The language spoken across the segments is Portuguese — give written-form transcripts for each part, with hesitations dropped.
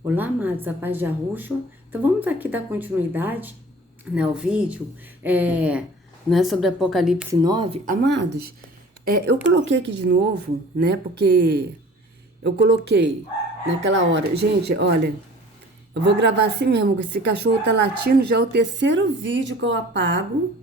Olá, amados, a paz de Yahushua. Então, vamos aqui dar continuidade, né, ao vídeo, né, sobre Apocalipse 9. Amados, eu coloquei aqui de novo, né, porque eu coloquei naquela hora. Gente, olha, eu vou gravar assim mesmo, esse cachorro tá latindo, já é o terceiro vídeo que eu apago.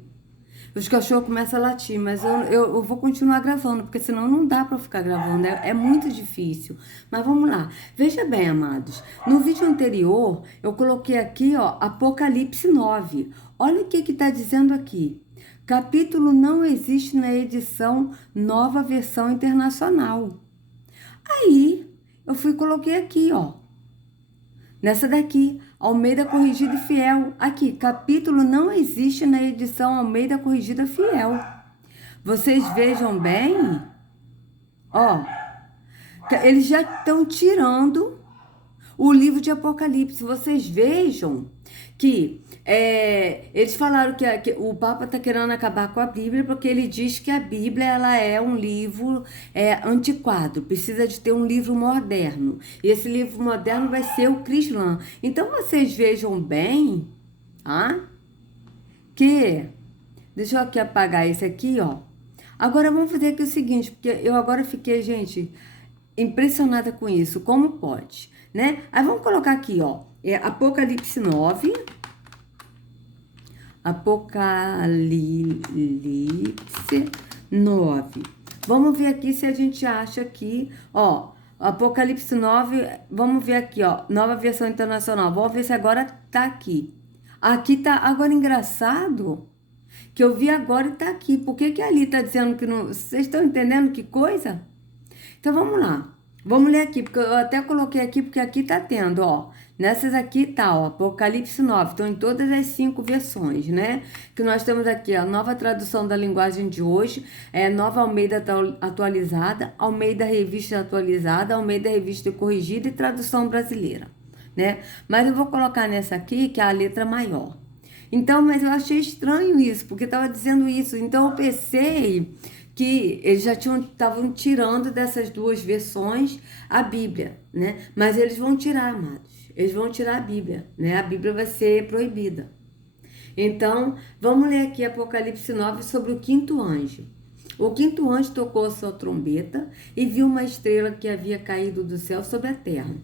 Os cachorros começam a latir, mas eu vou continuar gravando, porque senão não dá para ficar gravando, é muito difícil. Mas vamos lá. Veja bem, amados. No vídeo anterior, eu coloquei aqui, ó, Apocalipse 9. Olha o que está dizendo aqui. Capítulo não existe na edição Nova Versão Internacional. Aí, eu fui e coloquei aqui, ó. Nessa daqui, Almeida Corrigida e Fiel. Aqui, capítulo não existe na edição Almeida Corrigida Fiel. Vocês vejam bem, ó, eles já estão tirando o livro de Apocalipse. Vocês vejam que eles falaram que o Papa está querendo acabar com a Bíblia porque ele diz que a Bíblia ela é um livro antiquado, precisa de ter um livro moderno. E esse livro moderno vai ser o Cristã. Então vocês vejam bem, que deixa eu aqui apagar esse aqui, ó. Agora vamos fazer aqui o seguinte, porque eu agora fiquei, gente, impressionada com isso. Como pode, né? Aí vamos colocar aqui, ó. Apocalipse 9. Apocalipse 9. Vamos ver aqui se a gente acha aqui, ó. Apocalipse 9, vamos ver aqui, ó. Nova versão internacional. Vamos ver se agora tá aqui. Aqui tá, agora engraçado que eu vi agora e tá aqui. Por que ali tá dizendo que não... Vocês estão entendendo que coisa? Então, vamos lá. Vamos ler aqui, porque eu até coloquei aqui, porque aqui tá tendo, ó. Nessas aqui tá, ó, Apocalipse 9. Estão em todas as 5 versões, né? Que nós temos aqui a nova tradução da linguagem de hoje, Nova Almeida atualizada, Almeida Revista atualizada, Almeida Revista corrigida e tradução brasileira, né? Mas eu vou colocar nessa aqui, que é a letra maior. Então, mas eu achei estranho isso, porque estava dizendo isso. Então, eu pensei que eles já estavam tirando dessas duas versões a Bíblia, né? Mas eles vão tirar, amados. Eles vão tirar a Bíblia, né? A Bíblia vai ser proibida. Então, vamos ler aqui Apocalipse 9 sobre o quinto anjo. O quinto anjo tocou a sua trombeta e viu uma estrela que havia caído do céu sobre a terra.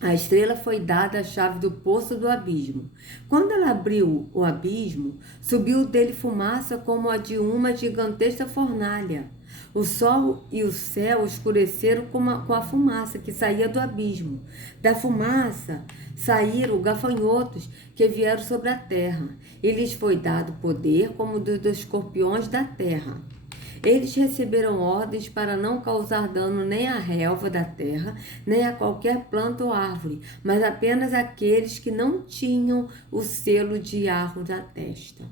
A estrela foi dada a chave do poço do abismo. Quando ela abriu o abismo, subiu dele fumaça como a de uma gigantesca fornalha. O sol e o céu escureceram com a fumaça que saía do abismo. Da fumaça saíram gafanhotos que vieram sobre a terra. E lhes foi dado poder como dos escorpiões da terra. Eles receberam ordens para não causar dano nem à relva da terra, nem a qualquer planta ou árvore, mas apenas aqueles que não tinham o selo de arro da testa.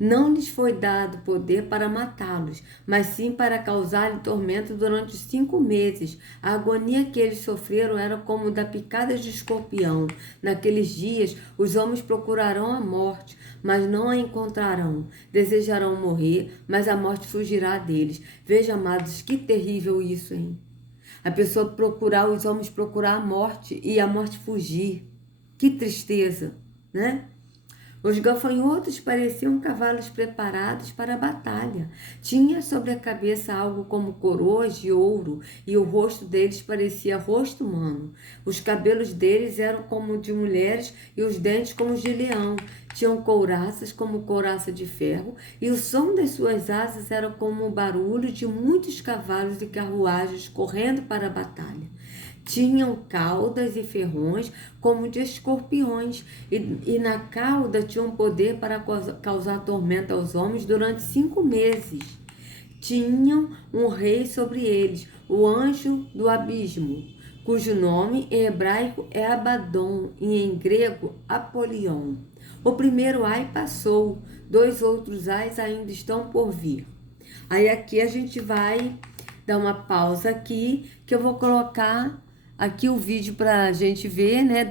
Não lhes foi dado poder para matá-los, mas sim para causar-lhe tormento durante 5 meses. A agonia que eles sofreram era como da picada de escorpião. Naqueles dias, os homens procurarão a morte, mas não a encontrarão. Desejarão morrer, mas a morte fugirá deles. Veja, amados, que terrível isso, hein? A pessoa procurar, os homens procurar a morte e a morte fugir. Que tristeza, né? Os gafanhotos pareciam cavalos preparados para a batalha. Tinha sobre a cabeça algo como coroas de ouro e o rosto deles parecia rosto humano. Os cabelos deles eram como de mulheres e os dentes como os de leão. Tinham couraças como couraça de ferro e o som das suas asas era como o barulho de muitos cavalos e carruagens correndo para a batalha. Tinham caudas e ferrões como de escorpiões, e na cauda tinham poder para causar tormento aos homens durante 5 meses. Tinham um rei sobre eles, o anjo do abismo, cujo nome em hebraico é Abaddon e em grego Apolion. O primeiro ai passou, 2 outros ais ainda estão por vir. Aí aqui a gente vai dar uma pausa aqui, que eu vou colocar aqui o vídeo para a gente ver, né,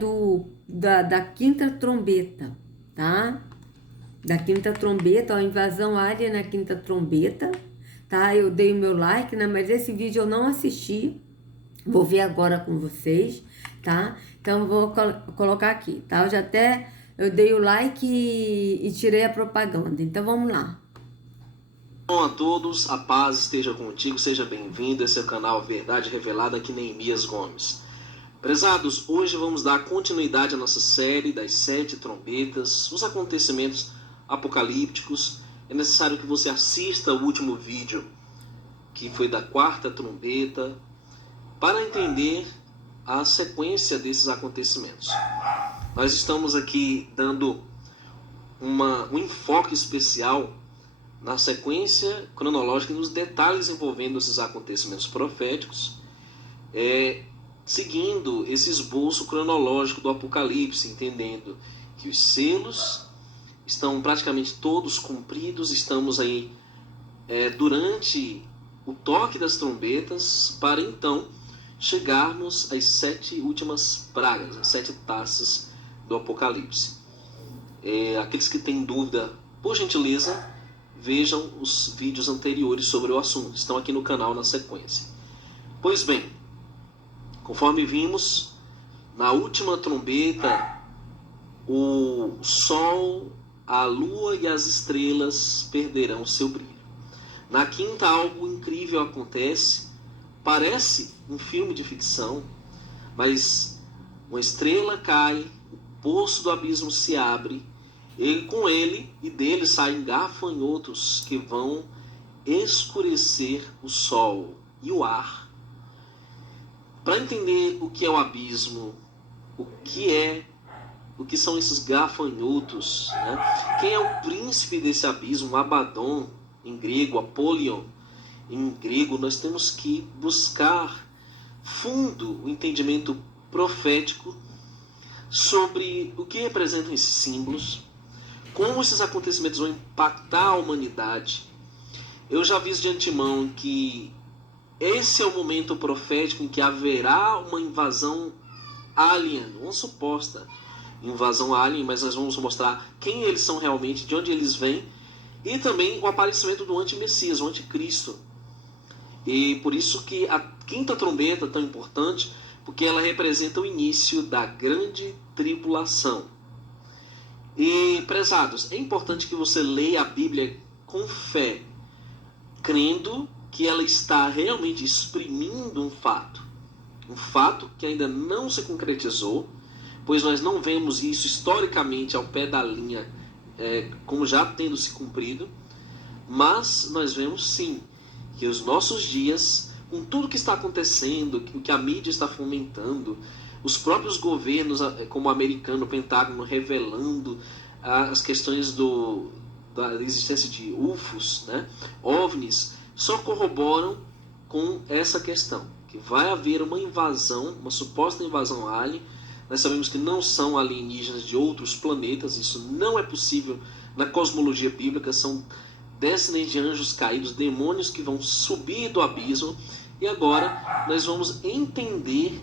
da quinta trombeta, tá? Da quinta trombeta, ó, invasão área na quinta trombeta, tá? Eu dei o meu like, né, mas esse vídeo eu não assisti, Vou ver agora com vocês, tá? Então, eu vou colocar aqui, tá? Eu dei o like e tirei a propaganda. Então, vamos lá. Bom a todos, a paz esteja contigo, seja bem-vindo. Esse é o canal Verdade Revelada aqui, Neemias Gomes. Prezados, hoje vamos dar continuidade à nossa série das 7 trombetas, os acontecimentos apocalípticos. É necessário que você assista o último vídeo, que foi da 4ª trombeta, para entender a sequência desses acontecimentos. Nós estamos aqui dando um enfoque especial na sequência cronológica e nos detalhes envolvendo esses acontecimentos proféticos, seguindo esse esboço cronológico do Apocalipse, entendendo que os selos estão praticamente todos cumpridos, estamos aí durante o toque das trombetas, para então chegarmos às 7 últimas pragas, as 7 taças do Apocalipse. Aqueles que têm dúvida, por gentileza, vejam os vídeos anteriores sobre o assunto, estão aqui no canal na sequência. Pois bem, conforme vimos, na última trombeta, o sol, a lua e as estrelas perderão seu brilho. Na 5ª, algo incrível acontece, parece um filme de ficção, mas uma estrela cai, o poço do abismo se abre, e com ele e dele saem gafanhotos que vão escurecer o sol e o ar. Para entender o que é o abismo, o que são esses gafanhotos, né? Quem é o príncipe desse abismo, Abaddon, em grego, Apollyon, em grego, nós temos que buscar fundo o entendimento profético sobre o que representam esses símbolos, como esses acontecimentos vão impactar a humanidade. Eu já aviso de antemão que esse é o momento profético em que haverá uma invasão alien, uma suposta invasão alien, mas nós vamos mostrar quem eles são realmente, de onde eles vêm, e também o aparecimento do anti-messias, o anticristo. E por isso que a 5ª trombeta é tão importante, porque ela representa o início da grande tribulação. E, prezados, é importante que você leia a Bíblia com fé, crendo que ela está realmente exprimindo um fato que ainda não se concretizou, pois nós não vemos isso historicamente ao pé da linha, como já tendo se cumprido, mas nós vemos sim que os nossos dias, com tudo que está acontecendo, o que a mídia está fomentando, os próprios governos, como o americano, o Pentágono, revelando as questões da existência de UFOs, né, OVNIs, só corroboram com essa questão, que vai haver uma invasão, uma suposta invasão alien. Nós sabemos que não são alienígenas de outros planetas, isso não é possível na cosmologia bíblica, são descendentes de anjos caídos, demônios que vão subir do abismo. E agora nós vamos entender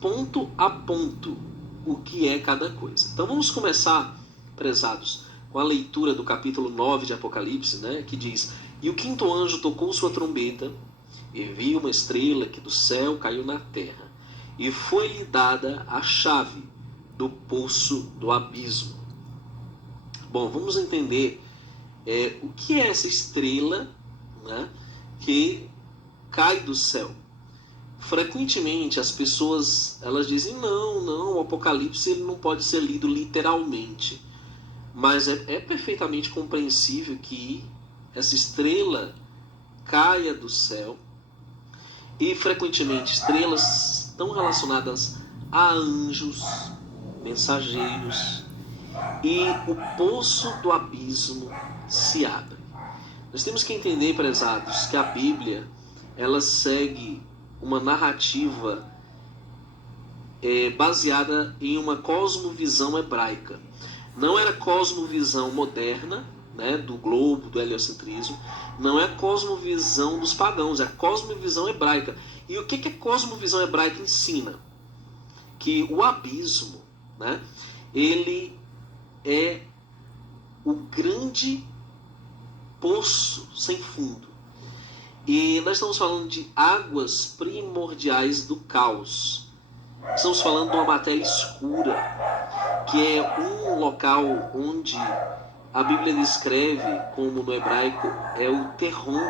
ponto a ponto o que é cada coisa. Então vamos começar, prezados, com a leitura do capítulo 9 de Apocalipse, né, que diz: E o 5º anjo tocou sua trombeta, e viu uma estrela que do céu caiu na terra, e foi-lhe dada a chave do poço do abismo. Bom, vamos entender o que é essa estrela, né, que cai do céu. Frequentemente as pessoas elas dizem não, o Apocalipse ele não pode ser lido literalmente, mas é perfeitamente compreensível que essa estrela caia do céu, e frequentemente estrelas estão relacionadas a anjos, mensageiros, e o poço do abismo se abre. Nós temos que entender, prezados, que a Bíblia ela segue uma narrativa baseada em uma cosmovisão hebraica. Não era cosmovisão moderna, né, do globo, do heliocentrismo, não é a cosmovisão dos pagãos, é a cosmovisão hebraica. E o que a cosmovisão hebraica ensina? Que o abismo, né, ele é o grande poço sem fundo. E nós estamos falando de águas primordiais do caos. Estamos falando de uma matéria escura, que é um local onde a Bíblia descreve, como no hebraico, é o Terron.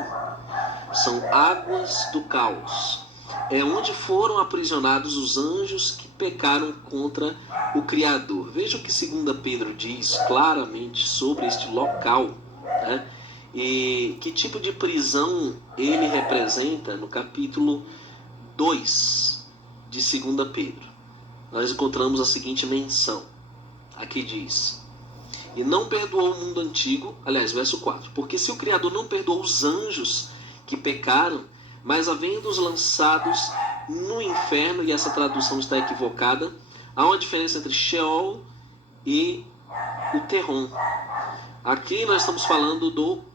São águas do caos. É onde foram aprisionados os anjos que pecaram contra o Criador. Veja o que 2 Pedro diz claramente sobre este local, né? E que tipo de prisão ele representa no capítulo 2 de 2 Pedro. Nós encontramos a seguinte menção. Aqui diz: e não perdoou o mundo antigo, aliás, verso 4, porque se o Criador não perdoou os anjos que pecaram, mas havendo-os lançados no inferno, e essa tradução está equivocada, há uma diferença entre Sheol e o Terron. Aqui nós estamos falando do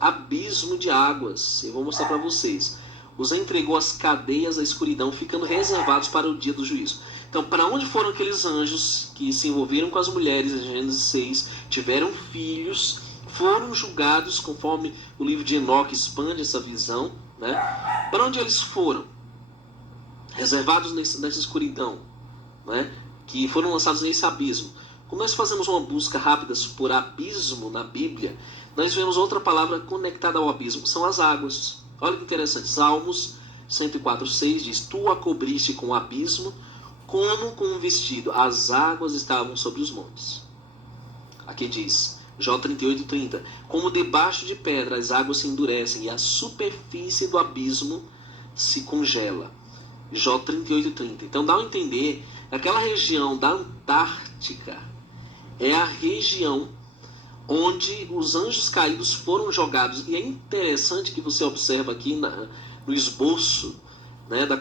abismo de águas. Eu vou mostrar para vocês. Os entregou às cadeias da escuridão, ficando reservados para o dia do juízo. Então, para onde foram aqueles anjos que se envolveram com as mulheres, em Gênesis 6, tiveram filhos, foram julgados, conforme o livro de Enoque expande essa visão, né? Para onde eles foram? Reservados nessa escuridão, né? Que foram lançados nesse abismo. Quando nós fazemos uma busca rápida por abismo na Bíblia, nós vemos outra palavra conectada ao abismo, são as águas. Olha que interessante, Salmos 104:6 diz: tu a cobriste com o abismo, como com um vestido, as águas estavam sobre os montes. Aqui diz, Jó 38:30, como debaixo de pedra as águas se endurecem e a superfície do abismo se congela. Jó 38:30. Então dá a entender, aquela região da Antártica é a região onde os anjos caídos foram jogados. E é interessante que você observa aqui no esboço, né, da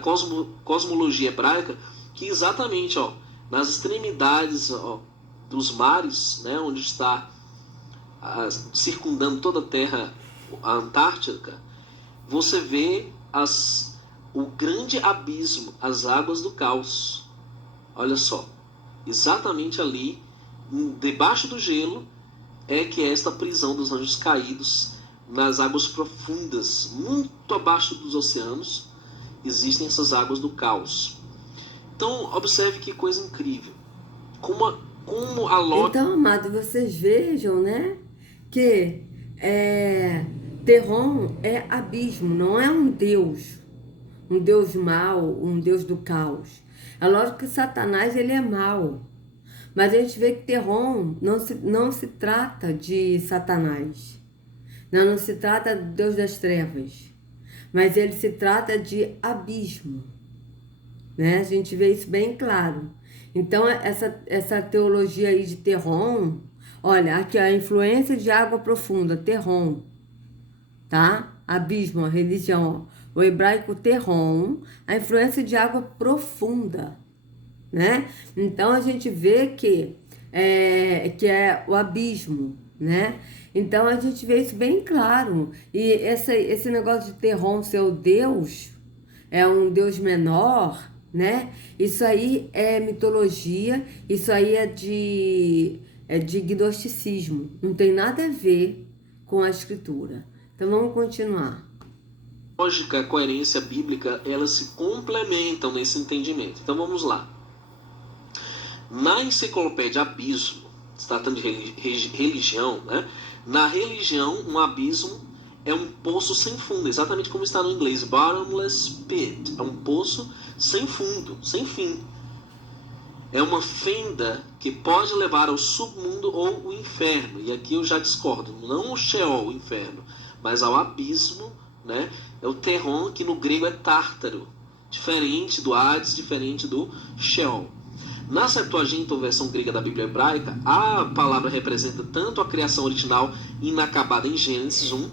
cosmologia hebraica, que exatamente nas extremidades dos mares, né, onde está circundando toda a Terra, a Antártica, você vê o grande abismo, as águas do caos. Olha só, exatamente ali, debaixo do gelo, é que é esta prisão dos anjos caídos nas águas profundas, muito abaixo dos oceanos, existem essas águas do caos. Então, observe que coisa incrível. Como a lógica... Então, amado, vocês vejam, né, que Terron é abismo, não é um Deus mau, um Deus do caos. É lógico que Satanás, ele é mau. Mas a gente vê que Terron não se trata de Satanás. Não se trata de Deus das trevas. Mas ele se trata de abismo. Né? A gente vê isso bem claro. Então, essa teologia aí de Terron, olha, aqui a influência de água profunda, Terron, tá? Abismo, a religião, o hebraico Terron, a influência de água profunda, né? Então, a gente vê que é o abismo, né? Então, a gente vê isso bem claro. E esse negócio de Terron ser o Deus, é um Deus menor, né? Isso aí é mitologia, isso aí é de gnosticismo, não tem nada a ver com a escritura. Então vamos continuar. A lógica, a coerência bíblica, elas se complementam nesse entendimento. Então vamos lá. Na enciclopédia Abismo, se tratando de religião, né? Na religião, um abismo é um poço sem fundo, exatamente como está no inglês, bottomless pit, é um poço sem fundo, sem fim. É uma fenda que pode levar ao submundo ou o inferno. E aqui eu já discordo, não o Sheol, o inferno, mas ao abismo, né? É o Terron, que no grego é tártaro, diferente do Hades, diferente do Sheol. Na Septuaginta, ou versão grega da Bíblia hebraica, a palavra representa tanto a criação original inacabada em Gênesis 1,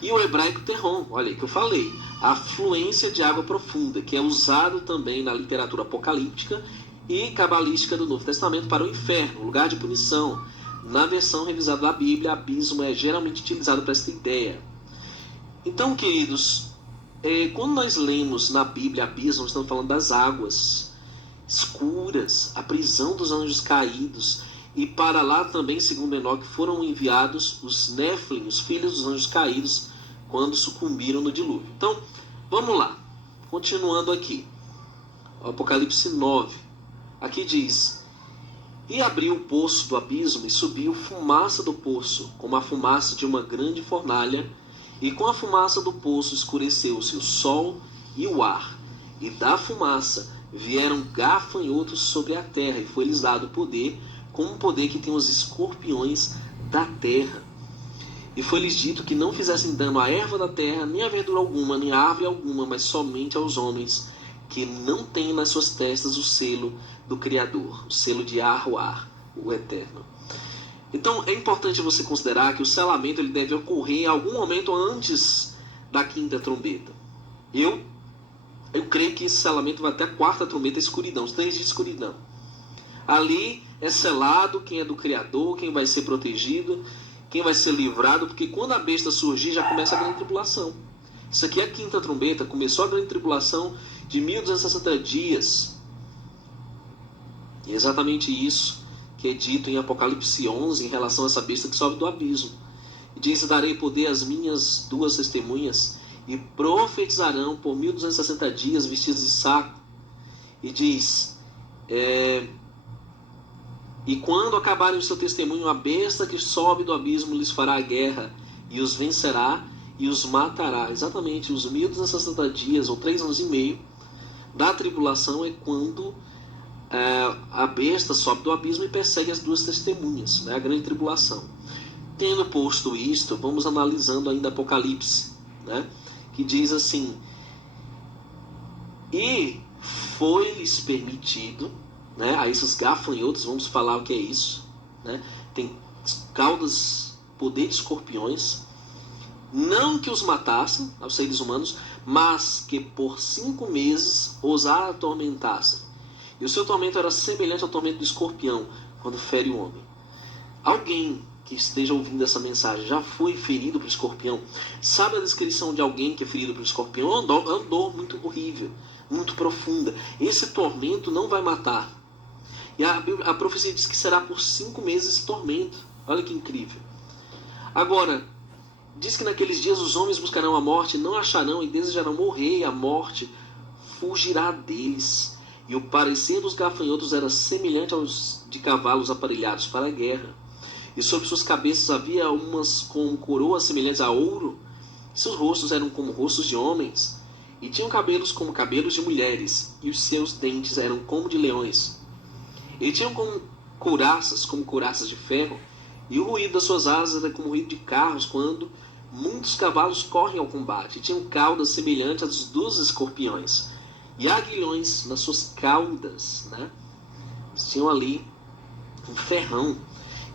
e o hebraico Terron, olha aí que eu falei, a fluência de água profunda, que é usado também na literatura apocalíptica e cabalística do Novo Testamento para o inferno, lugar de punição. Na versão revisada da Bíblia, abismo é geralmente utilizado para esta ideia. Então, queridos, quando nós lemos na Bíblia abismo, nós estamos falando das águas escuras, a prisão dos anjos caídos, e para lá também, segundo Enoque, foram enviados os Néfilim, os filhos dos anjos caídos, quando sucumbiram no dilúvio. Então, vamos lá. Continuando aqui. Apocalipse 9. Aqui diz: e abriu o poço do abismo, e subiu fumaça do poço, como a fumaça de uma grande fornalha, e com a fumaça do poço escureceu-se o sol e o ar, e da fumaça vieram gafanhotos sobre a terra, e foi-lhes dado poder, como o poder que tem os escorpiões da terra. E foi-lhes dito que não fizessem dano à erva da terra, nem a verdura alguma, nem a árvore alguma, mas somente aos homens que não têm nas suas testas o selo do Criador, o selo de Arroar, o Eterno. Então é importante você considerar que o selamento ele deve ocorrer em algum momento antes da quinta trombeta. Eu creio que esse selamento vai até a quarta trombeta, escuridão, os 3 dias de escuridão. Ali é selado quem é do Criador, quem vai ser protegido, quem vai ser livrado, porque quando a besta surgir já começa a grande tribulação. Isso aqui é a quinta trombeta, começou a grande tribulação de 1260 dias. E é exatamente isso que é dito em Apocalipse 11 em relação a essa besta que sobe do abismo. E diz: darei poder às minhas 2 testemunhas, e profetizarão por 1260 dias vestidos de saco. E diz: e quando acabarem o seu testemunho, a besta que sobe do abismo lhes fará guerra, e os vencerá e os matará. Exatamente, os 1260 dias, ou 3 anos e meio, da tribulação é quando a besta sobe do abismo e persegue as 2 testemunhas, né? A grande tribulação. Tendo posto isto, vamos analisando ainda Apocalipse, né? Que diz assim: e foi-lhes permitido, né, a esses gafanhotos, vamos falar o que é isso, né? Tem caudas, poder de escorpiões, não que os matassem aos seres humanos, mas que por 5 meses os atormentassem. E o seu tormento era semelhante ao tormento do escorpião quando fere o homem. Alguém que esteja ouvindo essa mensagem já foi ferido pelo escorpião? Sabe a descrição de alguém que é ferido pelo escorpião? É uma dor muito horrível, muito profunda. Esse tormento não vai matar. E a profecia diz que será por 5 meses esse tormento. Olha que incrível. Agora, diz que naqueles dias os homens buscarão a morte, não acharão, e desejarão morrer, e a morte fugirá deles. E o parecer dos gafanhotos era semelhante aos de cavalos aparelhados para a guerra. E sobre suas cabeças havia umas com coroas semelhantes a ouro. Seus rostos eram como rostos de homens, e tinham cabelos como cabelos de mulheres, e os seus dentes eram como de leões. E tinham como couraças de ferro, e o ruído das suas asas era como o ruído de carros quando muitos cavalos correm ao combate. E tinham caudas semelhantes às dos escorpiões, e aguilhões nas suas caudas, né? Tinham ali um ferrão.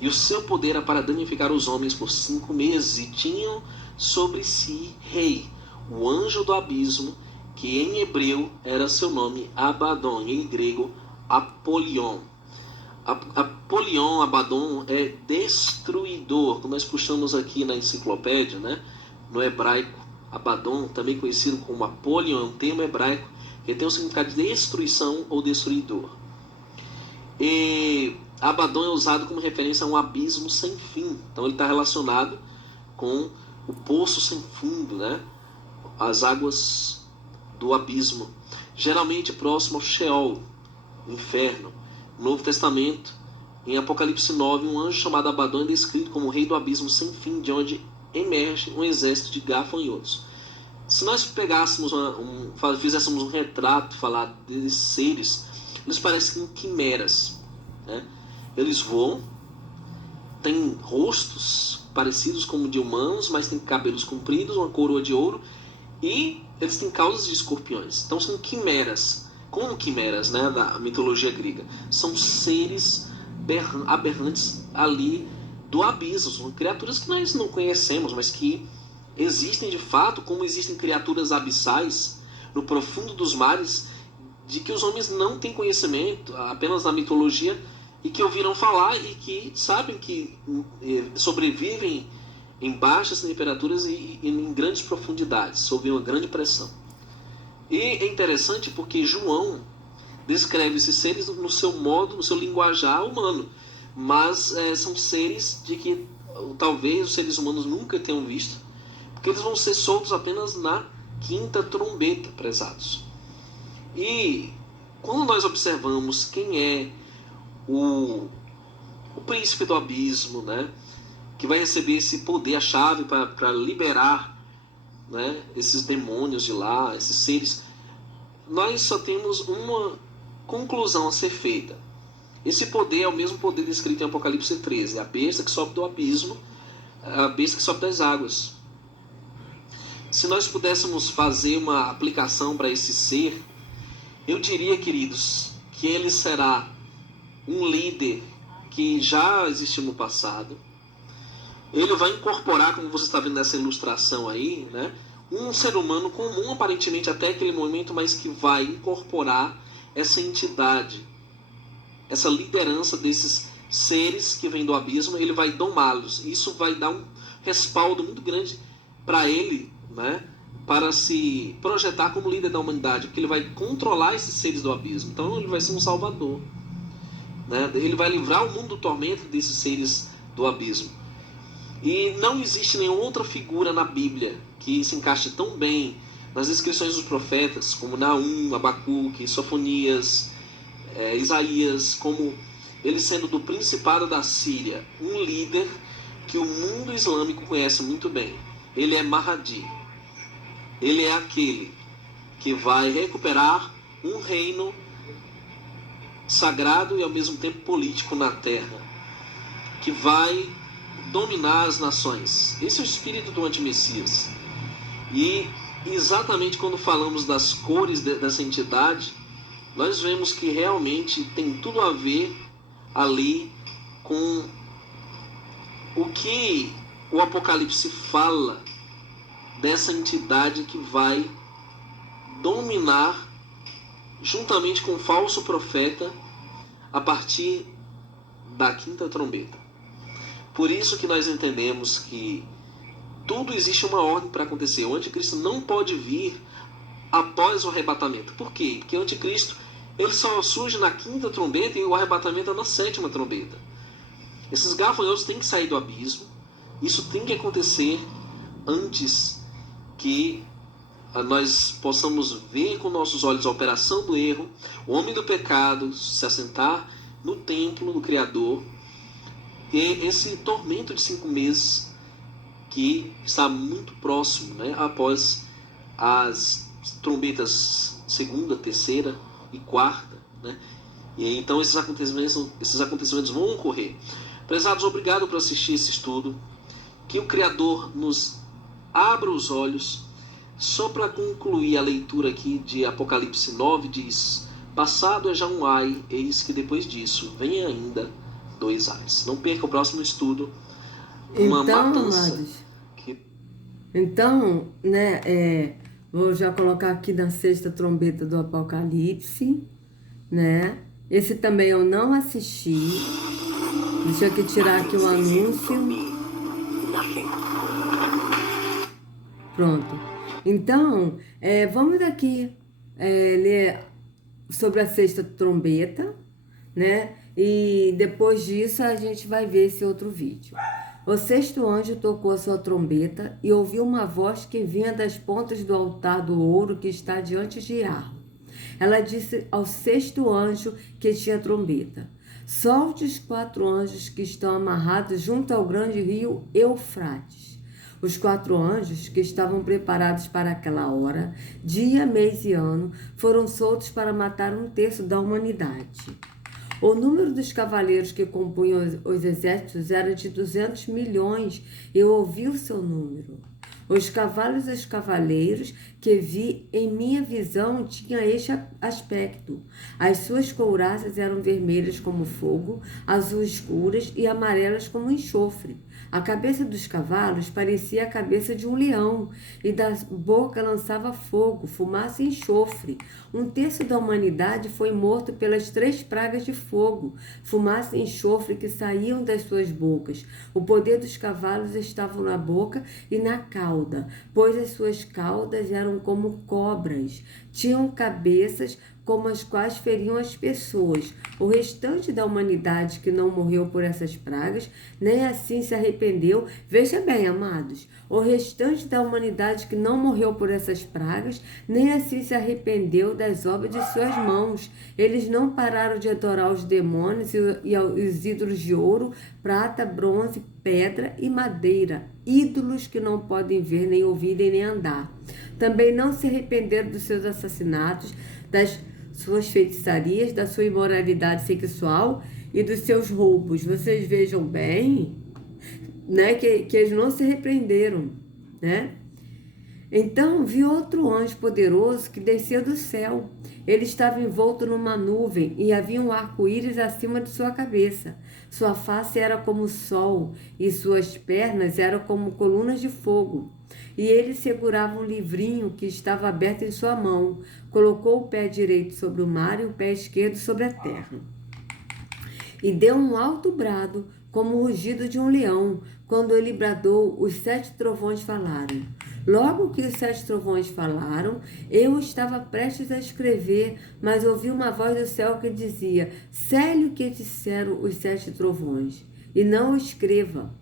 E o seu poder era para danificar os homens por 5 meses. E tinham sobre si rei, o anjo do abismo, que em hebreu era seu nome Abaddon, em grego Apolion. Apolion, Abaddon, é destruidor. Quando nós puxamos aqui na enciclopédia, né, no hebraico, Abaddon, também conhecido como Apolion, é um termo hebraico que tem o significado de destruição ou destruidor. E Abaddon é usado como referência a um abismo sem fim. Então ele está relacionado com o poço sem fundo, né? As águas do abismo, geralmente próximo ao Sheol, o inferno. No Novo Testamento, em Apocalipse 9, um anjo chamado Abaddon é descrito como o rei do abismo sem fim, de onde emerge um exército de gafanhotos. Se nós pegássemos fizéssemos um retrato, falar desses seres, eles parecem quimeras, né? Eles voam, têm rostos parecidos com de humanos, mas têm cabelos compridos, uma coroa de ouro, e eles têm caudas de escorpiões. Então são quimeras, como quimeras, né, da mitologia grega. São seres aberrantes ali do abismo, são criaturas que nós não conhecemos, mas que existem de fato, como existem criaturas abissais no profundo dos mares, de que os homens não têm conhecimento, apenas na mitologia, e que ouviram falar e que sabem que sobrevivem em baixas temperaturas e em grandes profundidades, sob uma grande pressão. E é interessante porque João descreve esses seres no seu modo, no seu linguajar humano, mas são seres de que talvez os seres humanos nunca tenham visto, porque porque eles vão ser soltos apenas na quinta trombeta, prezados. E quando nós observamos quem é o príncipe do abismo, né, que vai receber esse poder, a chave para liberar, né, esses demônios de lá, esses seres, nós só temos uma conclusão a ser feita. Esse poder é o mesmo poder descrito em Apocalipse 13, a besta que sobe do abismo, a besta que sobe das águas. Se nós pudéssemos fazer uma aplicação para esse ser, eu diria, queridos, que ele será um líder que já existiu no passado. Ele vai incorporar, como você está vendo nessa ilustração aí, né, um ser humano comum, aparentemente até aquele momento, mas que vai incorporar essa entidade, essa liderança desses seres que vêm do abismo. Ele vai domá-los. Isso vai dar um respaldo muito grande para ele, né, para se projetar como líder da humanidade, porque ele vai controlar esses seres do abismo. Então ele vai ser um salvador, né? Ele vai livrar o mundo do tormento desses seres do abismo. E não existe nenhuma outra figura na Bíblia que se encaixe tão bem nas descrições dos profetas, como Naum, Abacuque, Sofonias, Isaías, como ele sendo do principado da Síria, um líder que o mundo islâmico conhece muito bem. Ele é Mahdi. Ele é aquele que vai recuperar um reino sagrado e ao mesmo tempo político na terra, que vai dominar as nações. Esse é o espírito do antimessias. E exatamente quando falamos das cores dessa entidade, nós vemos que realmente tem tudo a ver ali com o que o Apocalipse fala dessa entidade que vai dominar juntamente com o falso profeta a partir da quinta trombeta. Por isso que nós entendemos que tudo existe uma ordem para acontecer. O anticristo não pode vir após o arrebatamento. Por quê? Porque o anticristo ele só surge na quinta trombeta e o arrebatamento é na sétima trombeta. Esses gafanhotos têm que sair do abismo. Isso tem que acontecer antes que nós possamos ver com nossos olhos a operação do erro, o homem do pecado se assentar no templo do Criador, e esse tormento de 5 meses que está muito próximo, né, após as trombetas segunda, terceira e quarta, né? E então esses acontecimentos vão ocorrer. Prezados, obrigado por assistir esse estudo. Que o Criador nos abra os olhos. Só para concluir a leitura aqui de Apocalipse 9, diz: passado é já um ai, eis que depois disso vem ainda 2 ais. Não perca o próximo estudo. Uma matança. Amados, então, né, vou já colocar aqui na sexta trombeta do Apocalipse, né? Esse também eu não assisti. Deixa eu aqui tirar aqui o anúncio. Pronto. Então, vamos aqui ler sobre a sexta trombeta, né? E depois disso a gente vai ver esse outro vídeo. O sexto anjo tocou a sua trombeta e ouviu uma voz que vinha das pontas do altar do ouro que está diante de Yahweh. Ela disse ao sexto anjo que tinha trombeta: solte os 4 anjos que estão amarrados junto ao grande rio Eufrates. Os 4 anjos que estavam preparados para aquela hora, dia, mês e ano, foram soltos para matar 1/3 da humanidade. O número dos cavaleiros que compunham os exércitos era de 200 milhões. Eu ouvi o seu número. Os cavalos e os cavaleiros que vi em minha visão tinham este aspecto. As suas couraças eram vermelhas como fogo, azul escuras e amarelas como enxofre. A cabeça dos cavalos parecia a cabeça de um leão, e da boca lançava fogo, fumaça e enxofre. 1/3 da humanidade foi morto pelas 3 pragas de fogo, fumaça e enxofre que saíam das suas bocas. O poder dos cavalos estava na boca e na cauda, pois as suas caudas eram como cobras. Tinham cabeças como as quais feriam as pessoas. O restante da humanidade que não morreu por essas pragas, nem assim se arrependeu. Veja bem, amados, o restante da humanidade que não morreu por essas pragas, nem assim se arrependeu das obras de suas mãos. Eles não pararam de adorar os demônios e os ídolos de ouro, prata, bronze, pedra e madeira, ídolos que não podem ver, nem ouvir, nem andar. Também não se arrependeram dos seus assassinatos, das suas feitiçarias, da sua imoralidade sexual e dos seus roubos. Vocês vejam bem, né, que eles não se arrependeram, né? Então vi outro anjo poderoso que descia do céu. Ele estava envolto numa nuvem e havia um arco-íris acima de sua cabeça. Sua face era como o sol e suas pernas eram como colunas de fogo. E ele segurava um livrinho que estava aberto em sua mão. Colocou o pé direito sobre o mar e o pé esquerdo sobre a terra. E deu um alto brado, como o rugido de um leão. Quando ele bradou, os 7 trovões falaram. Logo que os 7 trovões falaram, eu estava prestes a escrever, mas ouvi uma voz do céu que dizia: cele o que disseram os 7 trovões, e não o escreva.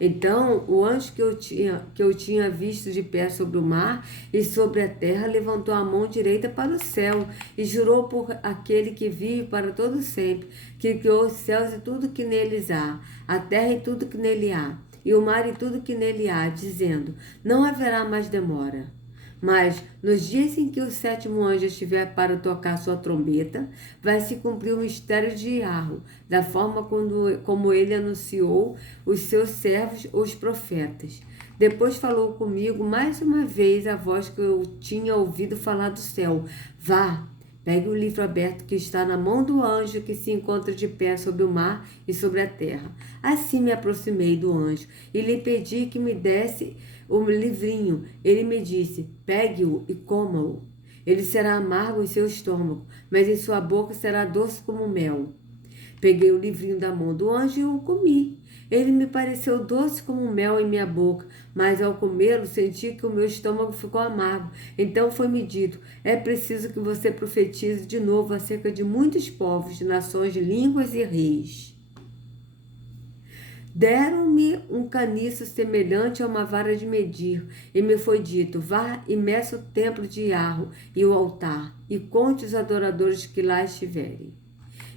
Então o anjo que eu tinha visto de pé sobre o mar e sobre a terra levantou a mão direita para o céu e jurou por aquele que vive para todo sempre, que criou os céus e tudo que neles há, a terra e tudo que nele há, e o mar e tudo que nele há, dizendo: não haverá mais demora. Mas, nos dias em que o 7º anjo estiver para tocar sua trombeta, vai se cumprir o mistério de Iarro, da forma como ele anunciou os seus servos, os profetas. Depois falou comigo mais uma vez a voz que eu tinha ouvido falar do céu: vá, pegue o livro aberto que está na mão do anjo que se encontra de pé sobre o mar e sobre a terra. Assim me aproximei do anjo e lhe pedi que me desse o livrinho. Ele me disse: pegue-o e coma-o. Ele será amargo em seu estômago, mas em sua boca será doce como mel. Peguei o livrinho da mão do anjo e o comi. Ele me pareceu doce como mel em minha boca, mas ao comê-lo senti que o meu estômago ficou amargo. Então foi-me dito: é preciso que você profetize de novo acerca de muitos povos, de nações, de línguas e reis. Deram-me um caniço semelhante a uma vara de medir, e me foi dito: vá e meça o templo de Iarro e o altar, e conte os adoradores que lá estiverem.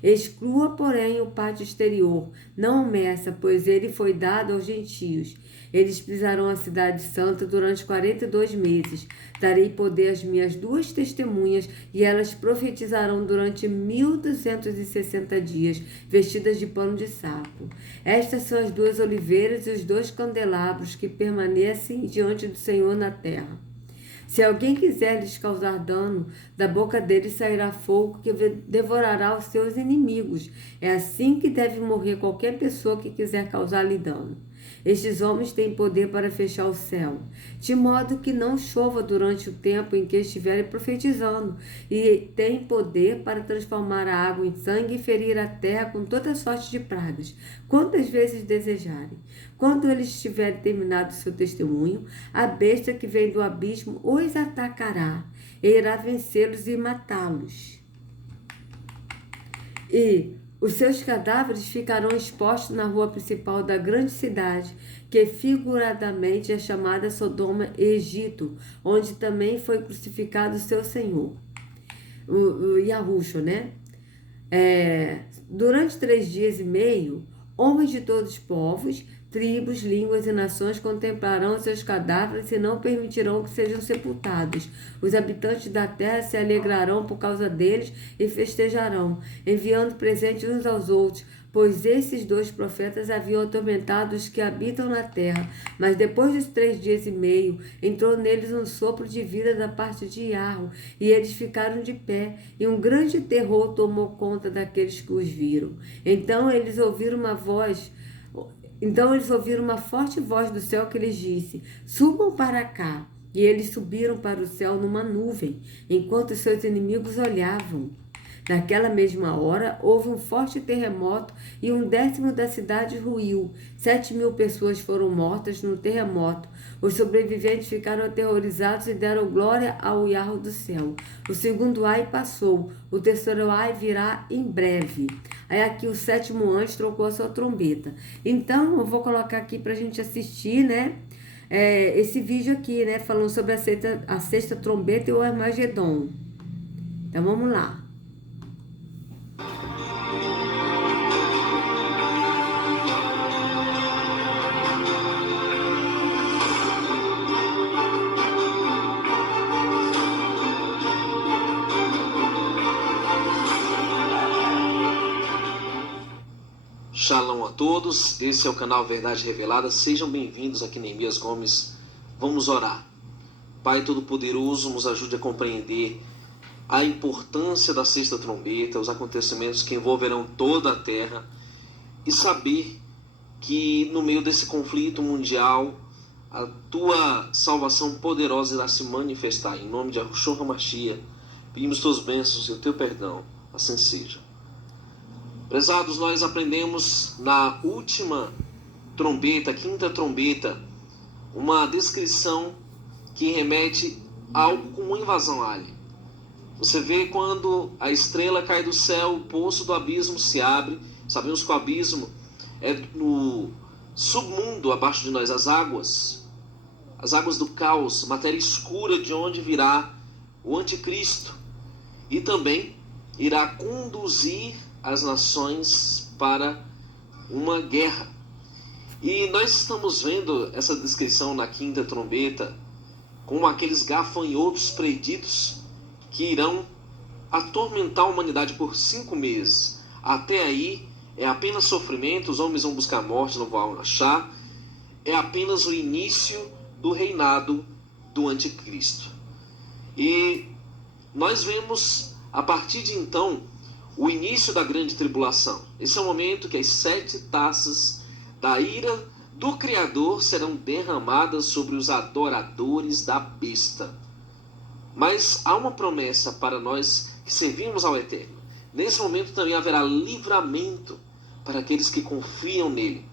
Exclua, porém, o pátio exterior, não o meça, pois ele foi dado aos gentios. Eles pisarão a cidade santa durante 42 meses. Darei poder às minhas 2 testemunhas, e elas profetizarão durante 1260 dias, vestidas de pano de saco. Estas são as 2 oliveiras e os 2 candelabros que permanecem diante do Senhor na terra. Se alguém quiser lhes causar dano, da boca deles sairá fogo que devorará os seus inimigos. É assim que deve morrer qualquer pessoa que quiser causar-lhe dano. Estes homens têm poder para fechar o céu, de modo que não chova durante o tempo em que estiverem profetizando, e têm poder para transformar a água em sangue e ferir a terra com toda sorte de pragas, quantas vezes desejarem. Quando eles tiverem terminado seu testemunho, a besta que vem do abismo os atacará, e irá vencê-los e matá-los. E os seus cadáveres ficarão expostos na rua principal da grande cidade, que figuradamente é chamada Sodoma e Egito, onde também foi crucificado o seu Senhor, o Yahushua, né? Durante 3 dias e meio, homens de todos os povos, tribos, línguas e nações contemplarão seus cadáveres e não permitirão que sejam sepultados. Os habitantes da terra se alegrarão por causa deles e festejarão, enviando presentes uns aos outros, pois esses 2 profetas haviam atormentado os que habitam na terra. Mas depois dos 3 dias e meio, entrou neles um sopro de vida da parte de Iarro, e eles ficaram de pé, e um grande terror tomou conta daqueles que os viram. Então eles ouviram uma forte voz do céu que lhes disse: subam para cá. E eles subiram para o céu numa nuvem, enquanto seus inimigos olhavam. Naquela mesma hora, houve um forte terremoto e 1/10 da cidade ruiu. 7.000 pessoas foram mortas no terremoto. Os sobreviventes ficaram aterrorizados e deram glória ao Yahweh do céu. O segundo ai passou, o terceiro ai virá em breve. Aí aqui o sétimo anjo trocou a sua trombeta. Então, eu vou colocar aqui para a gente assistir, né? Esse vídeo aqui, né? Falando sobre a sexta trombeta e o Armagedon. Então, vamos lá. Shalom a todos, esse é o canal Verdade Revelada, sejam bem-vindos aqui Neemias Gomes. Vamos orar. Pai Todo-Poderoso, nos ajude a compreender a importância da sexta trombeta, os acontecimentos que envolverão toda a terra e saber que no meio desse conflito mundial a tua salvação poderosa irá se manifestar. Em nome de Yahushua HaMashiach, pedimos tuas bênçãos e o teu perdão, assim seja. Prezados, nós aprendemos na última trombeta, quinta trombeta, uma descrição que remete a algo como uma invasão alien. Você vê quando a estrela cai do céu, o poço do abismo se abre. Sabemos que o abismo é no submundo abaixo de nós, as águas do caos, matéria escura de onde virá o anticristo. E também irá conduzir as nações para uma guerra. E nós estamos vendo essa descrição na quinta trombeta como aqueles gafanhotos preditos que irão atormentar a humanidade por 5 meses. Até aí é apenas sofrimento, os homens vão buscar morte, não vão achar. É apenas o início do reinado do anticristo. E nós vemos a partir de então o início da grande tribulação. Esse é o momento que as 7 taças da ira do Criador serão derramadas sobre os adoradores da besta. Mas há uma promessa para nós que servimos ao Eterno. Nesse momento também haverá livramento para aqueles que confiam nele.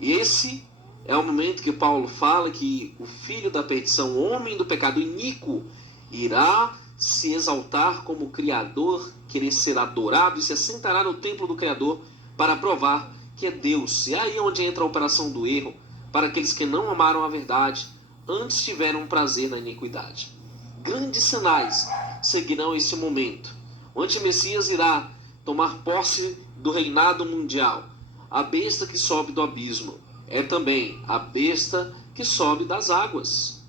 E esse é o momento que Paulo fala que o filho da perdição, o homem do pecado iníquo, irá se exaltar como Criador, querer ser adorado e se assentará no templo do Criador para provar que é Deus. E aí é onde entra a operação do erro para aqueles que não amaram a verdade, antes tiveram prazer na iniquidade. Grandes sinais seguirão esse momento. O antimessias irá tomar posse do reinado mundial. A besta que sobe do abismo é também a besta que sobe das águas.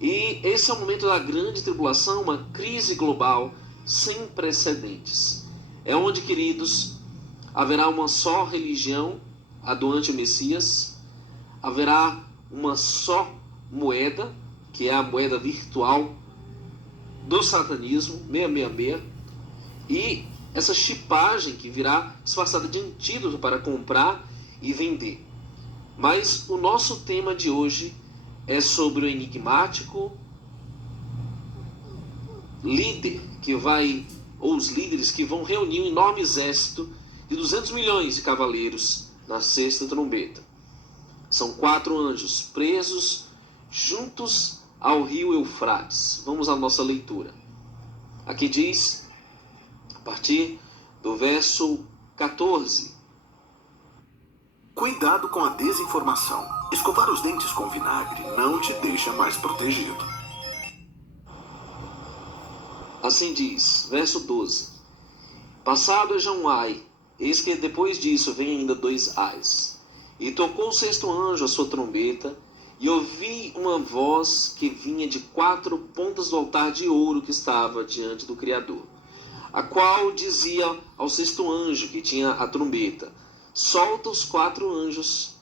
E esse é o momento da grande tribulação, uma crise global sem precedentes. É onde, queridos, haverá uma só religião, a do anti-Messias, haverá uma só moeda, que é a moeda virtual do satanismo, 666, e essa chipagem que virá disfarçada de antídoto para comprar e vender. Mas o nosso tema de hoje é sobre o enigmático líder que vai, ou os líderes que vão reunir um enorme exército de 200 milhões de cavaleiros na sexta trombeta. São 4 anjos presos juntos ao rio Eufrates. Vamos à nossa leitura. Aqui diz, a partir do verso 14. Cuidado com a desinformação. Escovar os dentes com vinagre não te deixa mais protegido. Assim diz, verso 12. Passado é já um ai, eis que depois disso vem ainda 2 ais. E tocou o sexto anjo a sua trombeta, e ouvi uma voz que vinha de 4 pontas do altar de ouro que estava diante do Criador, a qual dizia ao sexto anjo que tinha a trombeta: solta os 4 anjos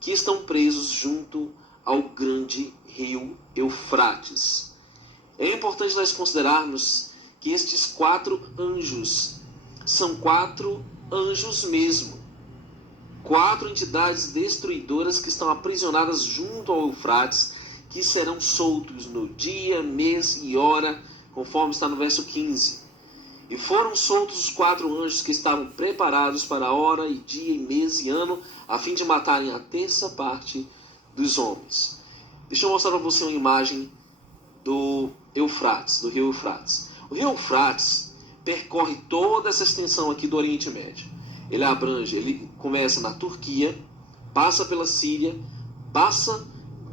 que estão presos junto ao grande rio Eufrates. É importante nós considerarmos que estes 4 anjos são 4 anjos mesmo. 4 entidades destruidoras que estão aprisionadas junto ao Eufrates, que serão soltos no dia, mês e hora, conforme está no verso 15. E foram soltos os 4 anjos que estavam preparados para a hora e dia e mês e ano, a fim de matarem a terça parte dos homens. Deixa eu mostrar para você uma imagem do Eufrates, do rio Eufrates. O rio Eufrates percorre toda essa extensão aqui do Oriente Médio. Ele abrange, ele começa na Turquia, passa pela Síria,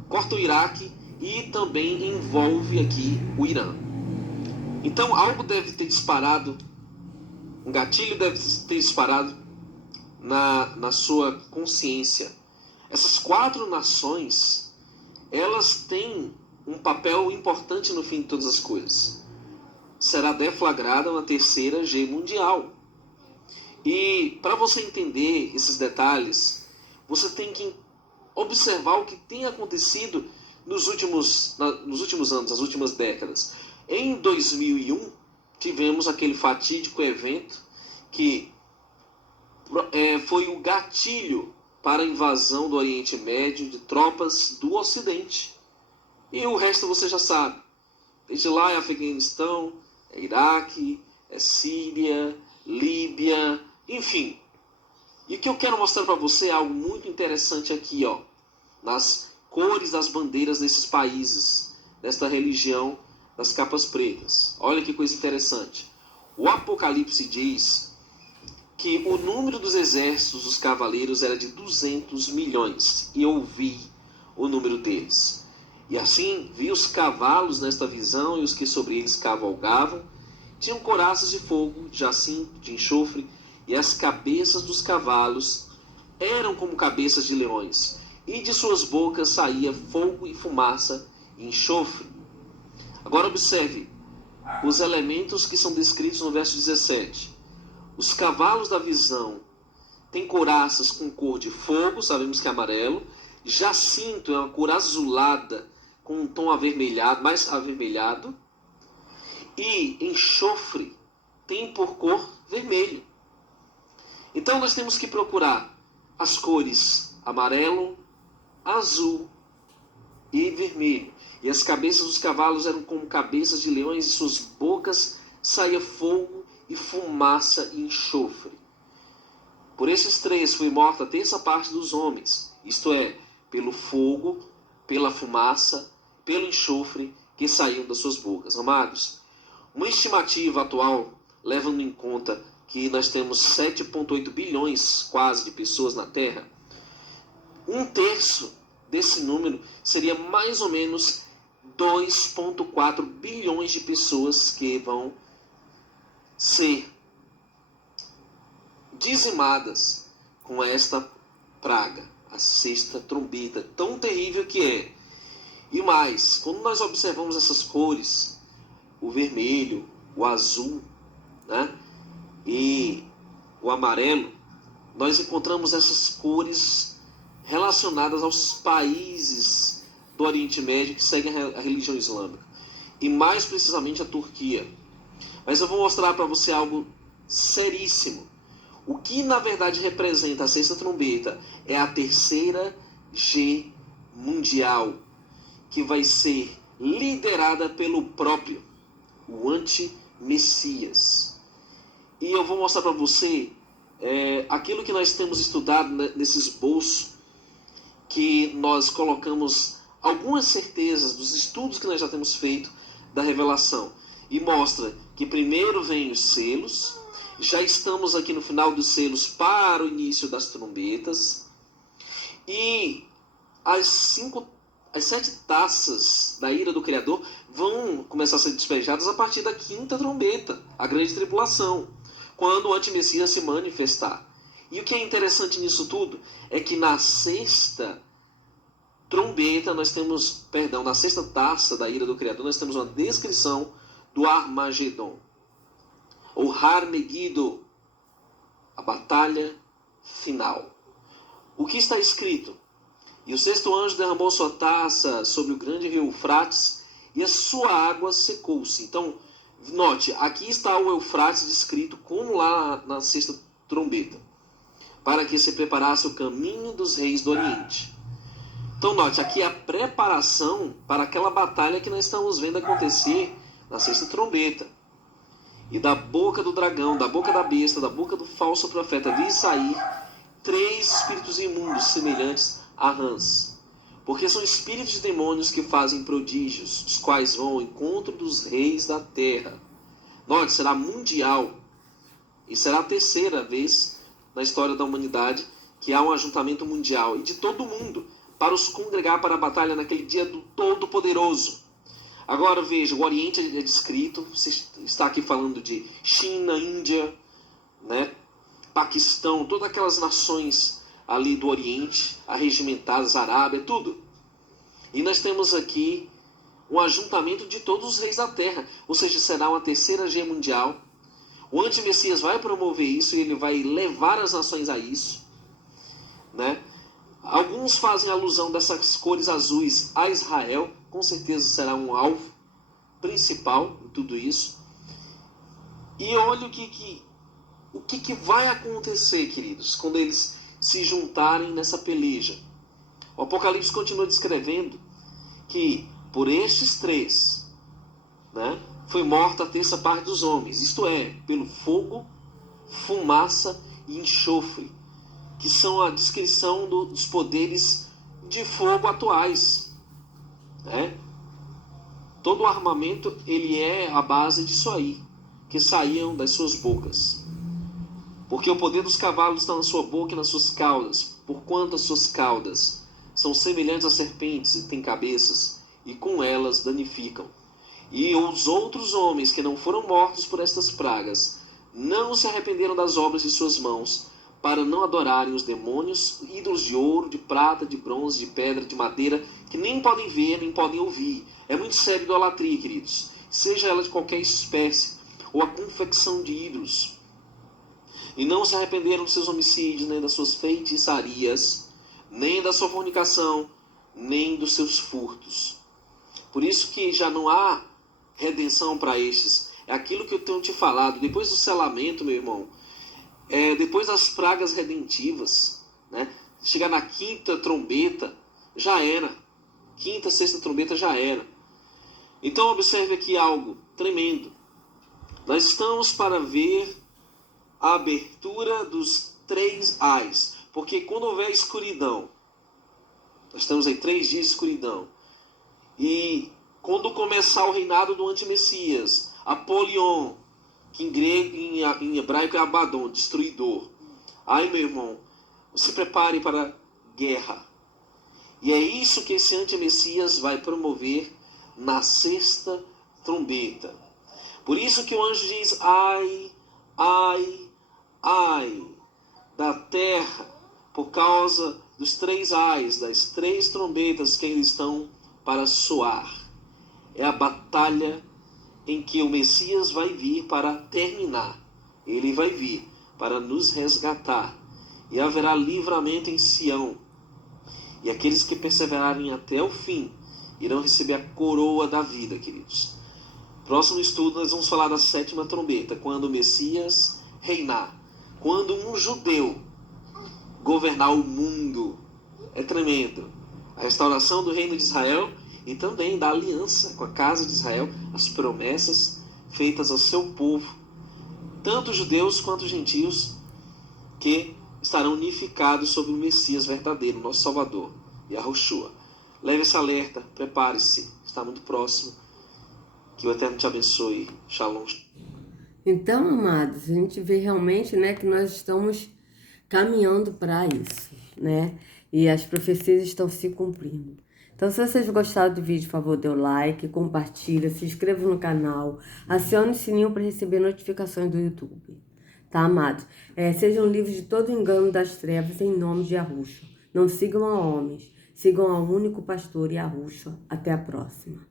corta o Iraque e também envolve aqui o Irã. Então algo deve ter disparado, um gatilho deve ter disparado na sua consciência. Essas 4 nações, elas têm um papel importante no fim de todas as coisas. Será deflagrada uma terceira G mundial. E para você entender esses detalhes, você tem que observar o que tem acontecido nos últimos anos, nas últimas décadas. Em 2001, tivemos aquele fatídico evento que foi o gatilho para a invasão do Oriente Médio de tropas do Ocidente. E o resto você já sabe. Desde lá é Afeganistão, é Iraque, é Síria, Líbia, enfim. E o que eu quero mostrar para você é algo muito interessante aqui, ó, nas cores das bandeiras desses países, desta religião das capas pretas. Olha que coisa interessante. O Apocalipse diz que o número dos exércitos dos cavaleiros era de 200 milhões. E eu vi o número deles. E assim vi os cavalos nesta visão, e os que sobre eles cavalgavam tinham couraças de fogo, de jacinto, de enxofre, e as cabeças dos cavalos eram como cabeças de leões, e de suas bocas saía fogo e fumaça e enxofre. Agora observe os elementos que são descritos no verso 17. Os cavalos da visão têm couraças com cor de fogo, sabemos que é amarelo. Jacinto é uma cor azulada com um tom avermelhado, mais avermelhado. E enxofre tem por cor vermelho. Então nós temos que procurar as cores amarelo, azul e vermelho. E as cabeças dos cavalos eram como cabeças de leões, e suas bocas saía fogo e fumaça e enxofre. Por esses 3 foi morta a terça parte dos homens, isto é, pelo fogo, pela fumaça, pelo enxofre que saíam das suas bocas. Amados, uma estimativa atual, levando em conta que nós temos 7,8 bilhões quase de pessoas na Terra, 1/3 desse número seria mais ou menos 2,4 bilhões de pessoas que vão ser dizimadas com esta praga, a sexta trombeta, tão terrível que é. E mais, quando nós observamos essas cores, o vermelho, o azul, né, e o amarelo, nós encontramos essas cores relacionadas aos países do Oriente Médio que seguem a religião islâmica, e mais precisamente a Turquia. Mas eu vou mostrar para você algo seríssimo. O que na verdade representa a sexta trombeta é a terceira G mundial, que vai ser liderada pelo próprio, o anti-Messias. E eu vou mostrar para você aquilo que nós temos estudado nesse esboço, que nós colocamos algumas certezas dos estudos que nós já temos feito da revelação. E mostra que primeiro vem os selos, já estamos aqui no final dos selos para o início das trombetas, e as 7 taças da ira do Criador vão começar a ser despejadas a partir da 5ª trombeta, a grande tribulação, quando o antimessias se manifestar. E o que é interessante nisso tudo é que na 6ª trombeta nós temos, na 6ª taça da ira do Criador, nós temos uma descrição do Armagedon, ou Harmegido, a batalha final. O que está escrito? E o 6º anjo derramou sua taça sobre o grande rio Eufrates, e a sua água secou-se. Então, note, aqui está o Eufrates descrito como lá na 6ª trombeta, para que se preparasse o caminho dos reis do Oriente. Então, note, aqui é a preparação para aquela batalha que nós estamos vendo acontecer na 6ª trombeta. E da boca do dragão, da boca da besta, da boca do falso profeta vi sair 3 espíritos imundos semelhantes a rãs. Porque são espíritos de demônios que fazem prodígios, os quais vão ao encontro dos reis da terra. Note, será mundial. E será a terceira vez na história da humanidade que há um ajuntamento mundial e de todo mundo para os congregar para a batalha naquele dia do Todo-Poderoso. Agora veja, o Oriente é descrito, você está aqui falando de China, Índia, né? Paquistão, todas aquelas nações ali do Oriente, arregimentadas, Arábia, tudo. E nós temos aqui um ajuntamento de todos os reis da terra, ou seja, será uma terceira guerra mundial. O anti-Messias vai promover isso e ele vai levar as nações a isso, né? Alguns fazem alusão dessas cores azuis a Israel, com certeza será um alvo principal em tudo isso. E olha o que vai acontecer, queridos, quando eles se juntarem nessa peleja. O Apocalipse continua descrevendo que por estes 3, né, foi morta a terça parte dos homens, isto é, pelo fogo, fumaça e enxofre, que são a descrição dos poderes de fogo atuais, né? Todo o armamento ele é a base disso aí, que saíam das suas bocas. Porque o poder dos cavalos está na sua boca e nas suas caudas, porquanto as suas caudas são semelhantes a serpentes e têm cabeças, e com elas danificam. E os outros homens que não foram mortos por estas pragas não se arrependeram das obras de suas mãos, para não adorarem os demônios, ídolos de ouro, de prata, de bronze, de pedra, de madeira, que nem podem ver, nem podem ouvir. É muito sério idolatria, queridos. Seja ela de qualquer espécie, ou a confecção de ídolos. E não se arrependeram dos seus homicídios, nem das suas feitiçarias, nem da sua fornicação, nem dos seus furtos. Por isso que já não há redenção para estes. É aquilo que eu tenho te falado. Depois do selamento, meu irmão, depois das pragas redentivas, né, chegar na 5ª trombeta, já era. 5ª, 6ª trombeta já era. Então observe aqui algo tremendo. Nós estamos para ver a abertura dos 3 ais. Porque quando houver escuridão, nós estamos aí 3 dias de escuridão. E quando começar o reinado do anti-Messias, Apolion, que em grego, em hebraico é Abaddon, destruidor. Ai, meu irmão, se prepare para guerra. E é isso que esse anti-Messias vai promover na 6ª trombeta. Por isso que o anjo diz, ai, ai, ai, da terra, por causa dos 3 ais, das 3 trombetas que eles estão para soar. É a batalha em que o Messias vai vir para terminar. Ele vai vir para nos resgatar. E haverá livramento em Sião. E aqueles que perseverarem até o fim irão receber a coroa da vida, queridos. Próximo estudo nós vamos falar da 7ª trombeta, quando o Messias reinar. Quando um judeu governar o mundo. É tremendo. A restauração do reino de Israel e também da aliança com a casa de Israel, as promessas feitas ao seu povo, tanto judeus quanto gentios, que estarão unificados sob o Messias verdadeiro, nosso Salvador, Yahushua. Leve esse alerta, prepare-se, está muito próximo. Que o Eterno te abençoe. Shalom. Então, amados, a gente vê realmente, né, que nós estamos caminhando para isso, né? E as profecias estão se cumprindo. Então, se vocês gostaram do vídeo, por favor, dê o like, compartilha, se inscreva no canal, acione o sininho para receber notificações do YouTube. Tá, amados? Sejam livres de todo engano das trevas em nome de Yahushua. Não sigam a homens, sigam ao único pastor Yahushua. Até a próxima.